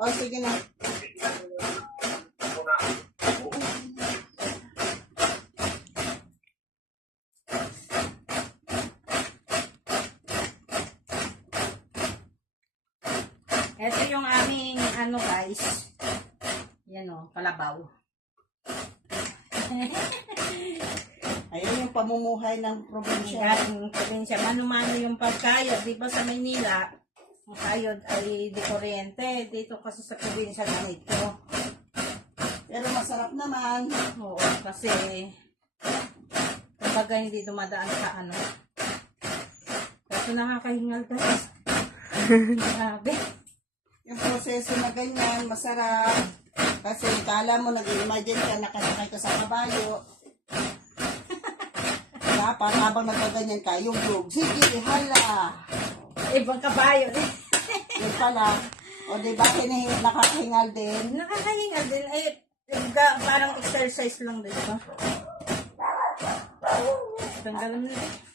O, sige na. Ito yung aming, ano guys, yan o, kalabaw. Ayun yung pamumuhay ng probinsya. Galing probinsya, mano-mano yung pagkayod. Di ba sa Maynila, ang kayod ay di kuryente. Dito kasi sa probinsya ganito. Pero masarap naman. Oo, kasi kumbaga hindi dumadaan sa ano. Kasi nakakahingal guys. Grabe. Yung proseso na ganyan, masarap. Kasi kala mo, nag-imagine ka, nakasakay ka sa kabayo. Dapat, habang nagkaganyan ka, yung vlog, sige, hala. Ibang kabayo. Yun pala. O, diba, nakakahingal din. Nakakahingal din. Parang exercise lang dito. Tanggalan nito.